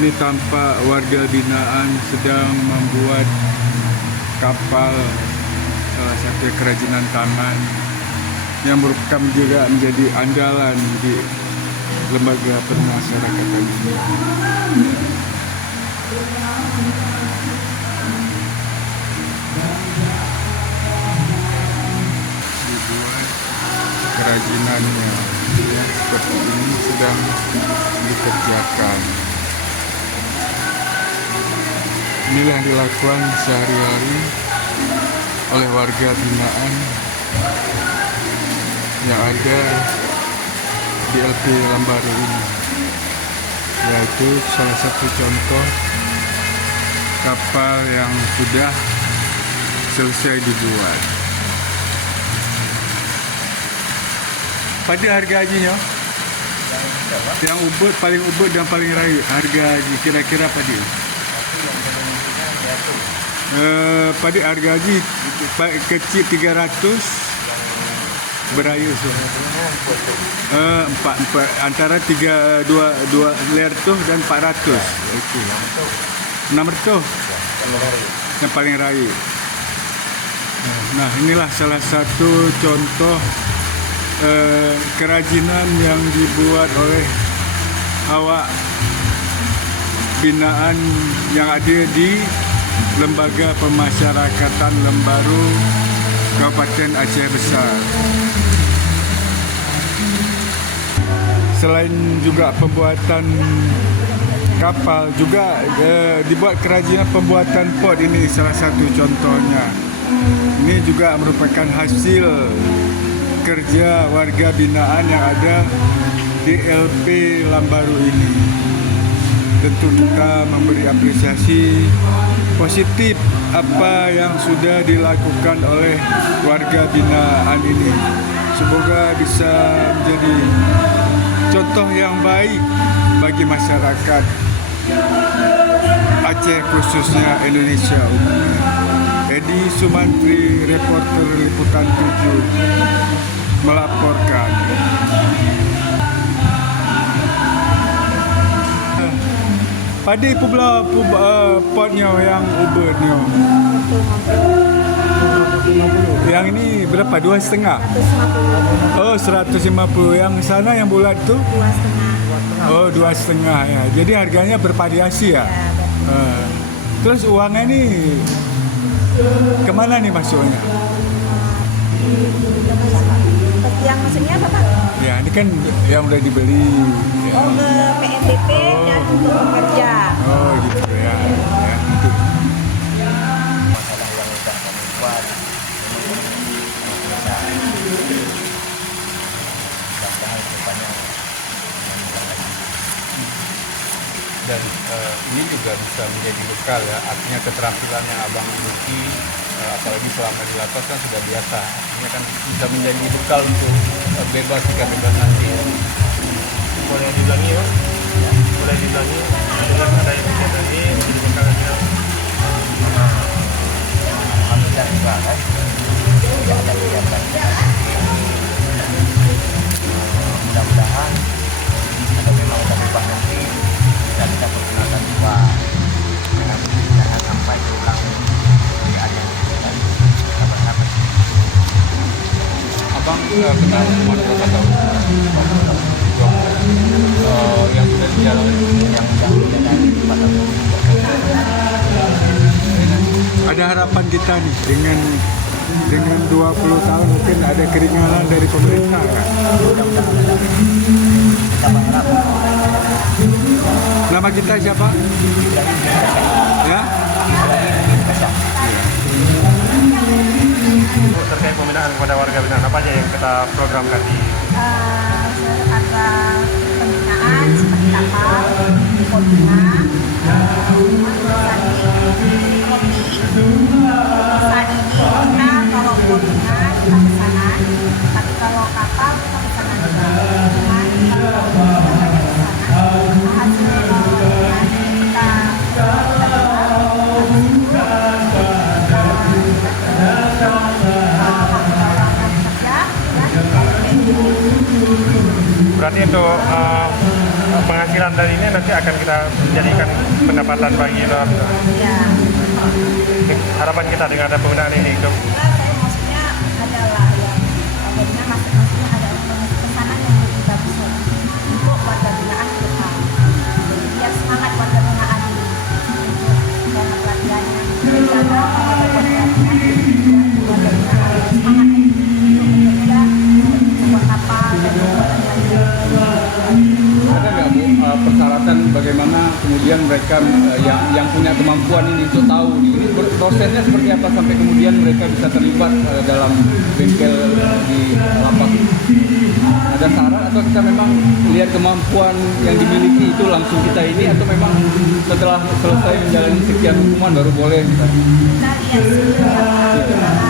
Ini tampak warga binaan sedang membuat kapal, salah satu kerajinan tangan yang merupakan juga menjadi andalan di lembaga pemasyarakatan ini. Dibuat kerajinannya, ya, seperti ini sedang dikerjakan. Inilah yang dilakukan sehari-hari oleh warga binaan yang ada di LP Lambaru ini, yaitu salah satu contoh kapal yang sudah selesai dibuat. Pada harga hajinya yang ubud, paling ubud dan paling rayu, harga haji kira-kira pada harga haji kecil 300, berayu antara 2 ler tuh dan 400. Okey. 600 yang paling rayu. Nah, inilah salah satu contoh kerajinan yang dibuat oleh awak binaan yang ada di Lembaga Pemasyarakatan Lembaru, Kabupaten Aceh Besar. Selain juga pembuatan kapal, juga dibuat kerajinan pembuatan pot. Ini salah satu contohnya. Ini juga merupakan hasil kerja warga binaan yang ada di LP Lambaru ini. Tentu kita memberi apresiasi positif apa yang sudah dilakukan oleh warga binaan ini. Semoga bisa menjadi contoh yang baik bagi masyarakat Aceh, khususnya Indonesia umumnya. Edi Sumantri, reporter Liputan 7, melaporkan. Padi pula potnya yang ubudnya. Yang ini berapa? 2,5? Oh, 150. Yang sana yang bulat tu? 2,5. Oh, 2,5 ya. Jadi harganya bervariasi ya? Terus uangnya ni kemana nih masuknya? Yang maksudnya apa, Pak? Ya, ini kan yang udah dibeli. Ya. Oh, ke PNBP dan untuk pekerja. Oh, gitu ya. Ya, itu. Masalah yang sudah kami buat mudah-mudahan kedepannya Dan ini juga bisa menjadi bekal ya, artinya keterampilan yang abang miliki, apalagi selama di lapas kan sudah biasa, artinya kan bisa menjadi bekal untuk bebas jika bebas nanti. boleh diulangi ya, boleh diulangi dengan ada yang kegiatan ini menjadi bekal dia. Alhamdulillah juga kan tidak ada kegiatan. Mudah-mudahan kalau memang sudah berubah nanti bisa kita perkenalkan juga, jangan sampai terulang di ada yang kita berharap. Abang kenal umur berapa tahun? Yang sudah dijalani, yang sudah menjalani 4 tahun. ada harapan kita nih dengan 20 tahun mungkin ada keringanan dari pemerintah ya. Kita berharap Nama kita siapa? Ya? terkait pembinaan kepada warga binaan, apa aja yang kita programkan di Ada pembinaan seperti kapal, kopinya, tadi kita kalau kopinya kita pesanan, tapi kalau kapal kita pesanan juga. Cuman kalau kita pesanan, hasil kita berarti untuk penghasilan dari ini nanti akan kita jadikan pendapatan bagi lo. Ya. Harapan kita dengan ada penggunaan ini itu. Ya, saya maksudnya adalah yang maksudnya masing-masing ada pesanan yang lebih bagus untuk warga binaan ke depan. Biar semangat warga binaan untuk dalam pelatihannya. Karena kalau pelatihan warga binaan semangat untuk bekerja, membuat kapal dan membuat Ada nggak Bu persyaratan bagaimana kemudian mereka yang punya kemampuan ini untuk tahu nih ini prosesnya seperti apa sampai kemudian mereka bisa terlibat dalam bengkel di lapak? Ada syarat atau kita memang lihat kemampuan yang dimiliki itu langsung kita ini atau memang setelah selesai menjalani sekian hukuman baru boleh? kita lihat skill yang